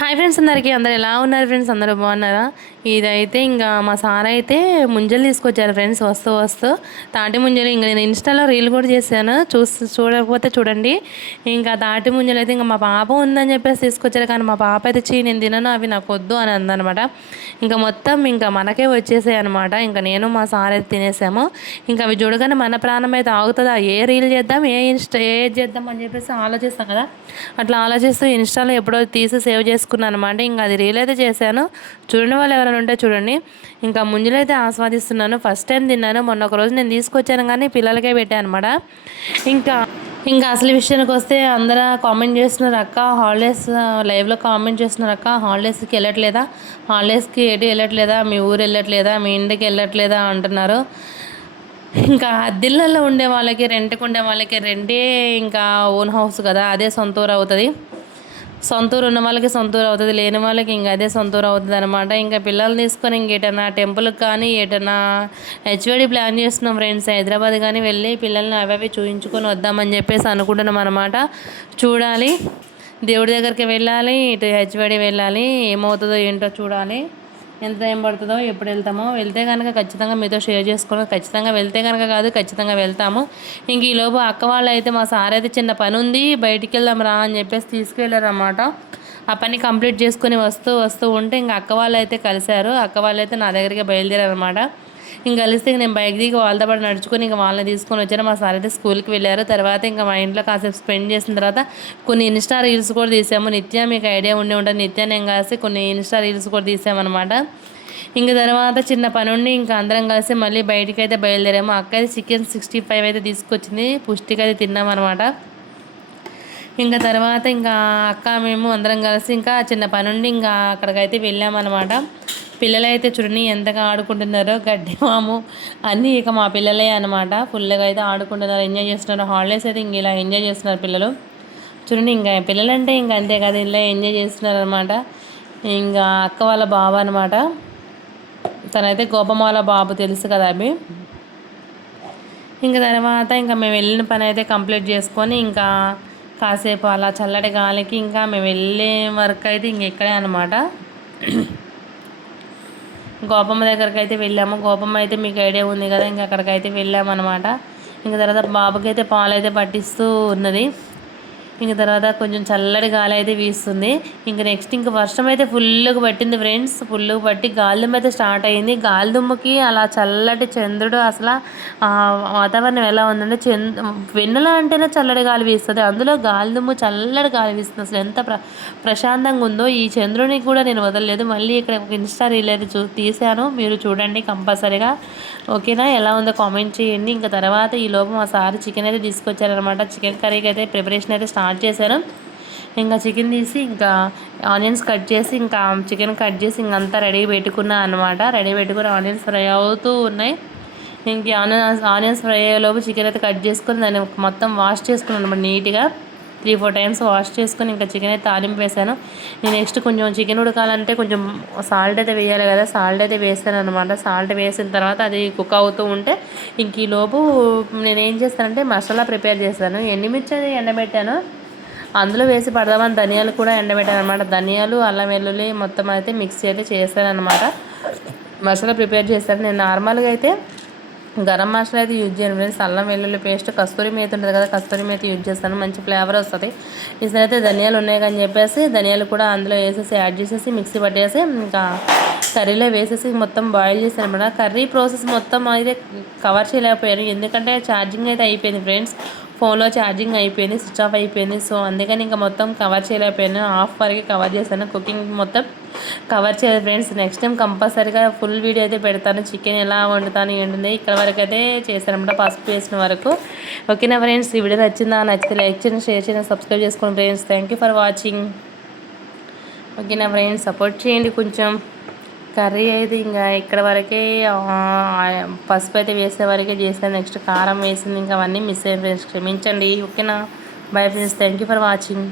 Hi friends, అందరూ ఎలా ఉన్నారు ఫ్రెండ్స్? అందరూ బాగున్నారా? ఇదైతే ఇంకా మా సార్ అయితే ముంజలు తీసుకొచ్చారు ఫ్రెండ్స్. వస్తూ వస్తూ తాటి ముంజలు ఇంకా నేను ఇన్స్టాలో రీల్ కూడా చేశాను, చూడకపోతే చూడండి. ఇంకా తాటి ముంజలు అయితే ఇంకా మా పాప ఉందని చెప్పేసి తీసుకొచ్చారు, కానీ మా పాప అయితే నేను తినను, అవి నాకు వద్దు అని అందనమాట. ఇంకా మొత్తం ఇంకా మనకే వచ్చేసాయి అనమాట. ఇంకా నేను మా సార్ అయితే తినేసాము. ఇంకా అవి చూడగానే మన ప్రాణం అయితే ఆగుతుందా? ఏ రీల్ చేద్దాం, ఏది చేద్దాం అని చెప్పేసి ఆలోచిస్తాం కదా. అట్లా ఆలోచిస్తూ ఇన్స్టాలో ఎప్పుడో తీసి సేవ్ చేసుకున్నాను అనమాట. ఇంకా అది రీల్ అయితే చేశాను. చూడని వాళ్ళు ఎవరైనా ఉంటే చూడండి. ఇంకా ముంజలైతే ఆస్వాదిస్తున్నాను. ఫస్ట్ టైం తిన్నాను. మొన్న ఒక రోజు నేను తీసుకొచ్చాను, కానీ పిల్లలకే పెట్టాను అనమాట. ఇంకా ఇంకా అసలు విషయానికి వస్తే అందరూ కామెంట్ చేస్తున్నారు, అక్క హాలిడేస్ లైవ్లో కామెంట్ చేస్తున్నారు, అక్క హాలిడేస్కి వెళ్ళట్లేదా, హాలిడేస్కి ఎటు వెళ్ళట్లేదా, మీ ఊరు వెళ్ళట్లేదా, మీ ఇంటికి వెళ్ళట్లేదా అంటున్నారు. ఇంకా అద్దెళ్ళల్లో ఉండే వాళ్ళకి, రెంట్కి ఉండే వాళ్ళకి రెంటే ఇంకా ఓన్ హౌస్ కదా, అదే సొంతూరు అవుతుంది. సొంతూరు ఉన్న వాళ్ళకి సొంతూరు అవుతుంది, లేని వాళ్ళకి ఇంకా అదే సొంతూరు అవుతుంది అనమాట. ఇంకా పిల్లలు తీసుకొని ఇంకేటన్నా టెంపుల్కి కానీ ఏటన్నా హెచ్వైడి ప్లాన్ చేస్తున్నాం ఫ్రెండ్స్. హైదరాబాద్ కానీ వెళ్ళి పిల్లల్ని అవి చూపించుకొని వద్దామని చెప్పేసి అనుకుంటున్నాం అనమాట. చూడాలి, దేవుడి దగ్గరికి వెళ్ళాలి, ఇటు హెచ్వైడి వెళ్ళాలి. ఏమవుతుందో ఏంటో చూడాలి. ఎంత టైం పడుతుందో, ఎప్పుడు వెళ్తామో. వెళ్తే కనుక ఖచ్చితంగా మీతో షేర్ చేసుకోవడం, ఖచ్చితంగా వెళ్తే కనుక కాదు, ఖచ్చితంగా వెళ్తాము. ఇంక ఈలోపు అక్క వాళ్ళు అయితే మా సార్ అయితే చిన్న పని ఉంది బయటికి వెళ్దాం రా అని చెప్పేసి తీసుకెళ్ళారు అన్నమాట. ఆ పని కంప్లీట్ చేసుకొని వస్తూ వస్తూ ఉంటే ఇంకా అక్క వాళ్ళు అయితే కలిశారు. అక్క వాళ్ళు అయితే నా దగ్గరికి బయలుదేరారు అనమాట. ఇంక కలిస్తే నేను బైక్ దిగి వాళ్ళతో పాటు నడుచుకొని ఇంకా వాళ్ళని తీసుకొని వచ్చాను. మా సార్ అయితే స్కూల్కి వెళ్ళారు. తర్వాత ఇంకా మా ఇంట్లో కాసేపు స్పెండ్ చేసిన తర్వాత కొన్ని ఇన్స్టా రీల్స్ కూడా తీసాము. నిత్య మీకు ఐడియా ఉండి ఉంటుంది, నిత్య నేను కలిసి కొన్ని ఇన్స్టా రీల్స్ కూడా తీసామన్నమాట. ఇంక తర్వాత చిన్న పని ఉండి ఇంకా అందరం కలిసి మళ్ళీ బయటికి అయితే బయలుదేరాము. అక్క అయితే చికెన్ 65 అయితే తీసుకొచ్చింది, పుష్టికి అయితే తిన్నామన్నమాట. ఇంకా తర్వాత ఇంకా అక్క మేము అందరం కలిసి ఇంకా చిన్న పని ఉండి ఇంకా అక్కడికైతే వెళ్ళామన్నమాట. పిల్లలైతే చూడండి ఎంతగా ఆడుకుంటున్నారో, గడ్డి మాము అన్నీ ఇక మా పిల్లలే అనమాట. ఫుల్గా అయితే ఆడుకుంటున్నారు, ఎంజాయ్ చేస్తున్నారు. హాలిడేస్ అయితే ఇంక ఇలా ఎంజాయ్ చేస్తున్నారు పిల్లలు. చూడండి ఇంకా పిల్లలంటే ఇంకా అంతే కదా, ఇలా ఎంజాయ్ చేస్తున్నారు అనమాట. ఇంకా అక్క వాళ్ళ బాబు అనమాట, తనైతే గోపమాల బాబు, తెలుసు కదా అవి. ఇంకా తర్వాత ఇంకా మేము వెళ్ళిన పని అయితే కంప్లీట్ చేసుకొని ఇంకా కాసేపు అలా చల్లటి గాలికి ఇంకా మేము వెళ్ళే వరకు అయితే ఇంకెక్కడే అనమాట. గోపమ్మ దగ్గరికి అయితే వెళ్ళాము. గోపమ్మ అయితే మీకు ఐడియా ఉంది కదా, ఇంకా అక్కడికైతే వెళ్ళామన్నమాట. ఇంకా తర్వాత బాబుకి అయితే పాలు అయితే పట్టిస్తూ ఉన్నది. ఇంక తర్వాత కొంచెం చల్లటి గాలి అయితే వీస్తుంది. ఇంక నెక్స్ట్ ఇంక వర్షం అయితే ఫుల్గా పట్టింది ఫ్రెండ్స్. ఫుల్గా పట్టి గాలిదుమ్మ అయితే స్టార్ట్ అయ్యింది. గాలిదుమ్మకి అలా చల్లటి చంద్రుడు, అసలు వాతావరణం ఎలా ఉందంటే వెన్నెల అంటేనే చల్లటి గాలి వీస్తుంది, అందులో గాలిదుమ్ము చల్లటి గాలి వీస్తుంది. అసలు ఎంత ప్రశాంతంగా ఉందో. ఈ చంద్రునికి కూడా నేను వదలలేదు. మళ్ళీ ఇక్కడ ఒక ఇన్స్టా రీల్ అయితే తీశాను, మీరు చూడండి కంపల్సరీగా. ఓకేనా? ఎలా ఉందో కామెంట్ చేయండి. ఇంకా తర్వాత ఈ లోపు మా సార్ చికెన్ అయితే తీసుకొచ్చారనమాట. చికెన్ కర్రీకి అయితే ప్రిపరేషన్ అయితే స్టార్ట్ చేశాను. ఇంకా చికెన్ తీసి ఇంకా ఆనియన్స్ కట్ చేసి ఇంకా చికెన్ కట్ చేసి ఇంకంతా రెడీ పెట్టుకున్నా అనమాట. రెడీ పెట్టుకుని ఆనియన్స్ ఫ్రై అవుతూ ఉన్నాయి. ఇంక ఆనియన్స్ ఫ్రై అయ్యేలోపు చికెన్ అయితే కట్ చేసుకొని దాన్ని మొత్తం వాష్ చేసుకున్నాను అనమాట. నీట్గా 3-4 టైమ్స్ వాష్ చేసుకొని ఇంకా చికెన్ అయితే తాలింపు వేసాను. నేను నెక్స్ట్ కొంచెం చికెన్ ఉడకాలంటే కొంచెం సాల్ట్ అయితే వేయాలి కదా, సాల్ట్ అయితే వేసాను అనమాట. సాల్ట్ వేసిన తర్వాత అది కుక్ అవుతూ ఉంటే ఇంక ఈలోపు నేను ఏం చేస్తానంటే మసాలా ప్రిపేర్ చేస్తాను. ఎండుమిర్చి అది ఎండబెట్టాను, అందులో వేసి పడదామని ధనియాలు కూడా ఎండబెట్టాను అనమాట. ధనియాలు, అల్లం వెల్లుల్లి మొత్తం అయితే మిక్సీ అయితే చేశాను అనమాట. మసాలా ప్రిపేర్ చేస్తాను. నేను నార్మల్గా అయితే గరం మసాలా అయితే యూజ్ చేయను ఫ్రెండ్స్. అల్లం వెల్లుల్లి పేస్ట్, కస్తూరి మేతి ఉంటుంది కదా, కస్తూరి మేతి యూజ్ చేస్తాను, మంచి ఫ్లేవర్ వస్తుంది. ఈసారి అయితే ధనియాలు ఉన్నాయి కానీ చెప్పేసి ధనియాలు కూడా అందులో వేసేసి యాడ్ చేసేసి మిక్సీ పట్టేసి ఇంకా కర్రీలో వేసేసి మొత్తం బాయిల్ చేశాను అనమాట. కర్రీ ప్రాసెస్ మొత్తం అయితే కవర్ చేయలేకపోయాను, ఎందుకంటే ఛార్జింగ్ అయితే అయిపోయింది ఫ్రెండ్స్. ఫోన్లో ఛార్జింగ్ అయిపోయింది, స్విచ్ ఆఫ్ అయిపోయింది. సో అందుకని ఇంకా మొత్తం కవర్ చేయలేకపోయాను. హాఫ్ వరకు కవర్ చేశాను, కుకింగ్ మొత్తం కవర్ చేయాలి ఫ్రెండ్స్. నెక్స్ట్ టైం కంపల్సరీగా ఫుల్ వీడియో అయితే పెడతాను. చికెన్ ఎలా వండుతాను ఏంటంటే ఇక్కడ వరకు అయితే చేశానమాట, పసుపు వేసిన వరకు. ఓకేనా ఫ్రెండ్స్? ఈ వీడియో నచ్చితే లైక్ చేయండి, షేర్ చేయండి, సబ్స్క్రైబ్ చేసుకోండి friends. Thank you for watching. ఓకేనా ఫ్రెండ్స్? సపోర్ట్ చేయండి కొంచెం. కర్రీ అయితే ఇంకా ఇక్కడ వరకే పసుపు అయితే వేసే వరకే చేశాను. నెక్స్ట్ కారం వేసింది, ఇంకా అవన్నీ మిస్ అయ్యాను ఫ్రెండ్స్, క్షమించండి. ఓకేనా? Bye friends, thank you for watching.